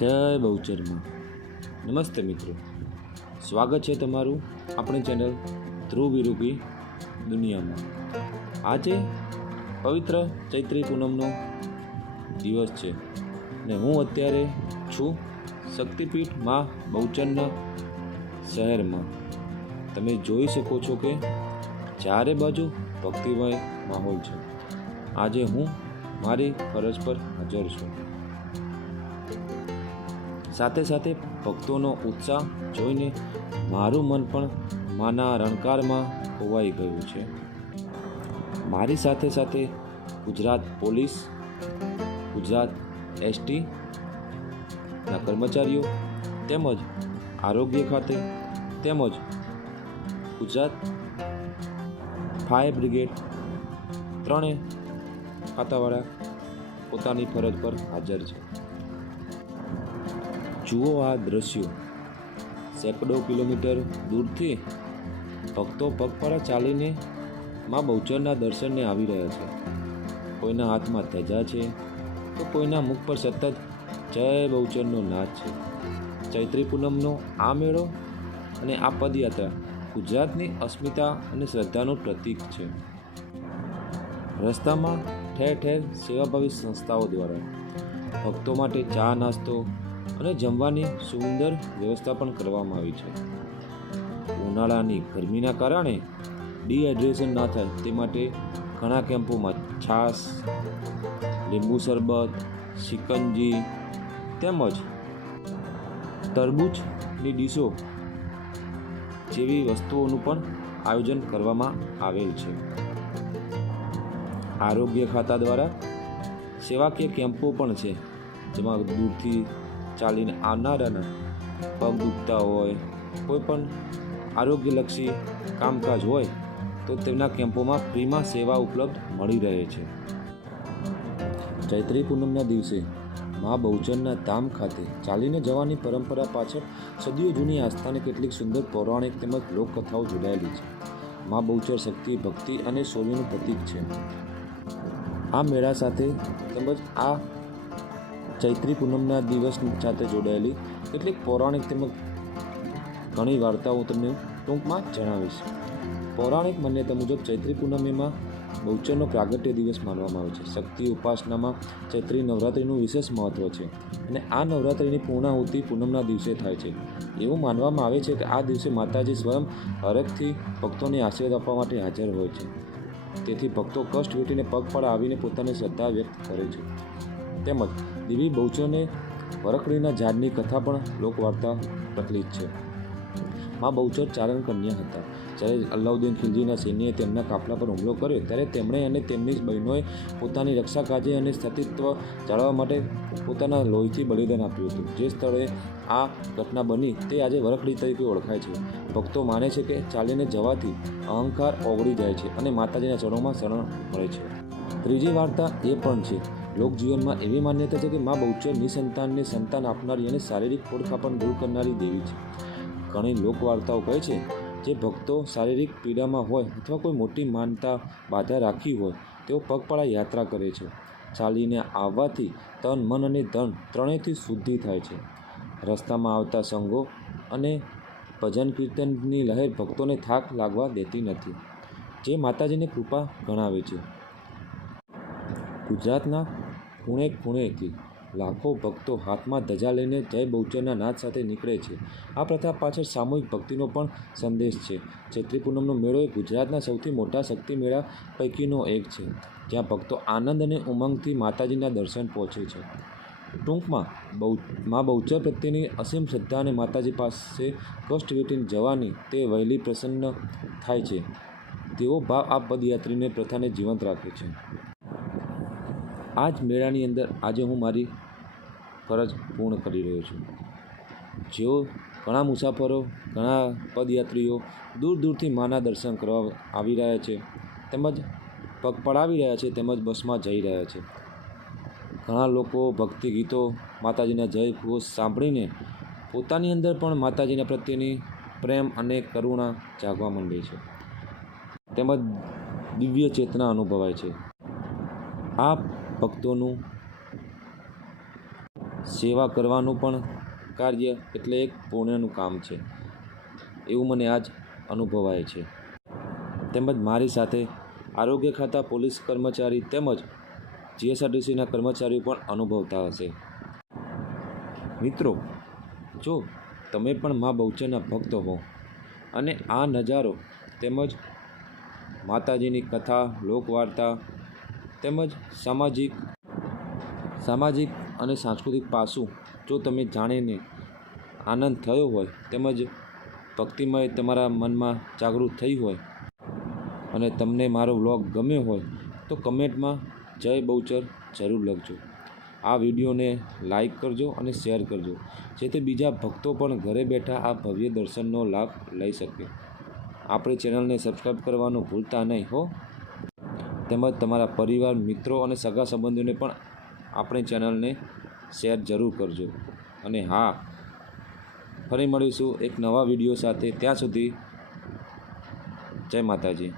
જય બહુચરમાં. નમસ્તે મિત્રો, સ્વાગત છે તમારું આપણી ચેનલ ધ્રુવ વિરૂપી દુનિયામાં. આજે પવિત્ર ચૈત્રી પૂનમનો દિવસ છે ને હું અત્યારે છું શક્તિપીઠ મા બહુચરના શહેરમાં. તમે જોઈ શકો છો કે ચારે બાજુ ભક્તિમય માહોલ છે. આજે હું મારી ફરજ પર હાજર છું. સાથે સાથે ભક્તોનો ઉત્સાહ જોઈને મારું મન પણ માના રણકારમાં ખોવાઈ ગયું છે. મારી સાથે સાથે ગુજરાત પોલીસ, ગુજરાત એસટીના કર્મચારીઓ તેમજ આરોગ્ય ખાતે તેમજ ગુજરાત ફાયર બ્રિગેડ ત્રણેય ખાતાવાળા પોતાની ફરજ પર હાજર છે. જુઓ આ દ્રશ્યો. સેંકડો કિલોમીટર દૂરથી ભક્તો પગપાળા ચાલીને મા બહુચરના દર્શનને આવી રહ્યા છે. કોઈના હાથમાં ધજા છે તો કોઈના મુખ પર સતત જય બહુચરનો નાદ છે. ચૈત્રી પૂનમનો આ મેળો અને આ પદયાત્રા ગુજરાતની અસ્મિતા અને શ્રદ્ધાનું પ્રતીક છે. રસ્તામાં ઠેર ઠેર સેવાભાવી સંસ્થાઓ દ્વારા ભક્તો માટે ચા નાસ્તો અને જમવાની સુંદર વ્યવસ્થા પણ કરવામાં આવી છે. ઉનાળાની ગરમીના કારણે ડિહાઇડ્રેશન ના થાય તે માટે ઘણા કેમ્પોમાં છાશ, લીંબુ શરબત, શિકંજી તેમજ તરબૂચની ડીશો જેવી વસ્તુઓનું પણ આયોજન કરવામાં આવેલ છે. આરોગ્ય ખાતા દ્વારા સેવાકીય કેમ્પો પણ છે, જેમાં દૂરથી ચાલીને આવનારાના પગ દુખતા હોય, કોઈ પણ આરોગ્યલક્ષી કામકાજ હોય તો તેમના કેમ્પોમાં ફ્રીમાં સેવા ઉપલબ્ધ મળી રહે છે. ચૈત્રી પૂનમના દિવસે મા બહુચરના ધામ ખાતે ચાલીને જવાની પરંપરા પાછળ સદીઓ જૂની આસ્થાને કેટલીક સુંદર પૌરાણિક તેમજ લોકકથાઓ જોડાયેલી છે. મા બહુચર શક્તિ, ભક્તિ અને શૌર્યનું પ્રતીક છે. આ મેળા સાથે તેમજ આ ચૈત્રી પૂનમના દિવસ સાથે જોડાયેલી કેટલીક પૌરાણિક તેમજ ઘણી વાર્તાઓ તમને ટૂંકમાં જણાવીશ. પૌરાણિક માન્યતા મુજબ ચૈત્રી પૂનમીમાં બહુચરનો પ્રાગટ્ય દિવસ માનવામાં આવે છે. શક્તિ ઉપાસનામાં ચૈત્રી નવરાત્રિનું વિશેષ મહત્ત્વ છે અને આ નવરાત્રિની પૂર્ણાહુતિ પૂનમના દિવસે થાય છે. એવું માનવામાં આવે છે કે આ દિવસે માતાજી સ્વયં હરખથી ભક્તોને આશીર્વાદ આપવા માટે હાજર હોય છે. તેથી ભક્તો કષ્ટ વેઠીને પગપાળા આવીને પોતાની શ્રદ્ધા વ્યક્ત કરે છે. તેમજ દેવી બહુચરને વરખડીના ઝાડની કથા પણ લોકવાર્તા પ્રચલિત છે. મા બહુચર ચારણ કન્યા હતા. જ્યારે અલાઉદ્દીન ખિલજીના સૈન્યએ તેમના કાફલા પર હુમલો કર્યો ત્યારે તેમણે અને તેમની બહેનોએ પોતાની રક્ષા કાજે અને સતીત્વ જાળવવા માટે પોતાના લોહીથી બલિદાન આપ્યું હતું. જે સ્થળે આ ઘટના બની તે આજે વરખડી તરીકે ઓળખાય છે. ભક્તો માને છે કે ચાલીને જવાથી અહંકાર ઓગળી જાય છે અને માતાજીના ચરણોમાં શરણ મળે છે. ત્રીજી વાર્તા એ પણ છે. લોકજીવનમાં એવી માન્યતા છે કે મા બહુચર નિસંતાનને સંતાન આપનારી અને શારીરિક ખોડખાપણ દૂર કરનારી દેવી છે. ઘણી લોકવાર્તાઓ કહે છે જે ભક્તો શારીરિક પીડામાં હોય અથવા કોઈ મોટી માનતા બાધા રાખી હોય તેઓ પગપાળા યાત્રા કરે છે. ચાલીને આવવાથી તન, મન અને ધન ત્રણેયથી શુદ્ધિ થાય છે. રસ્તામાં આવતા સંઘો અને ભજન કીર્તનની લહેર ભક્તોને થાક લાગવા દેતી નથી, જે માતાજીની કૃપા ગણાવે છે. ગુજરાતના ખૂણે ખૂણેથી લાખો ભક્તો હાથમાં ધજા લઈને જય બહુચરના નાદ સાથે નીકળે છે. આ પ્રથા પાછળ સામૂહિક ભક્તિનો પણ સંદેશ છે. ચૈત્રી પૂનમનો મેળો એ ગુજરાતના સૌથી મોટા શક્તિ મેળા પૈકીનો એક છે, જ્યાં ભક્તો આનંદ અને ઉમંગથી માતાજીના દર્શન પહોંચે છે. ટૂંકમાં મા બહુચર પ્રત્યેની અસીમ શ્રદ્ધા અને માતાજી પાસે કષ્ટ વેઠીને જવાની તે વહેલી પ્રસન્ન થાય છે તેવો ભાવ આ પદયાત્રીને પ્રથાને જીવંત રાખે છે. આ જ મેળાની અંદર આજે હું મારી ફરજ પૂર્ણ કરી રહ્યો છું. જેઓ ઘણા મુસાફરો, ઘણા પદયાત્રીઓ દૂર દૂરથી માના દર્શન કરવા આવી રહ્યા છે, તેમજ પગપાળા આવી રહ્યા છે, તેમજ બસમાં જઈ રહ્યા છે. ઘણા લોકો ભક્તિ ગીતો, માતાજીના જય ઘોષ સાંભળીને પોતાની અંદર પણ માતાજીના પ્રત્યેની પ્રેમ અને કરુણા જાગવા માંડે છે, તેમજ દિવ્ય ચેતના અનુભવાય છે. આ ભક્તોનું સેવા કરવાનું પણ કાર્ય એટલે એક પુણ્યનું કામ છે, એવું મને આજ અનુભવાય છે. તેમજ મારી સાથે આરોગ્ય ખાતા પોલીસ કર્મચારી તેમજ જીએસઆરટીસીના કર્મચારીઓ પણ અનુભવતા હશે. મિત્રો, જો તમે પણ મા બહુચરના ભક્ત હો અને આ નજારો તેમજ માતાજીની કથા, લોકવાર્તા તેમજ સામાજિક અને સાંસ્કૃતિક પાસું જો તમે જાણીને આનંદ થયો હોય તેમજ ભક્તિમય તમારા મનમાં જાગૃત થઈ હોય અને તમને મારો વ્લોગ ગમ્યો હોય તો કમેન્ટમાં જય બહુચર જરૂર લખજો. આ વિડીયોને લાઈક કરજો અને શેર કરજો, જેથી બીજા ભક્તો પણ ઘરે બેઠા આ ભવ્ય દર્શનનો લાભ લઈ શકે. આપણી ચેનલને સબસ્ક્રાઈબ કરવાનું ભૂલતા નહીં હો. તેમજ તમારા પરિવાર, મિત્રો અને સગા સંબંધીઓને પણ આપણી ચેનલને શેર જરૂર કરજો. અને હા, ફરી મળીશું એક નવા વિડીયો સાથે. ત્યાં સુધી જય માતાજી.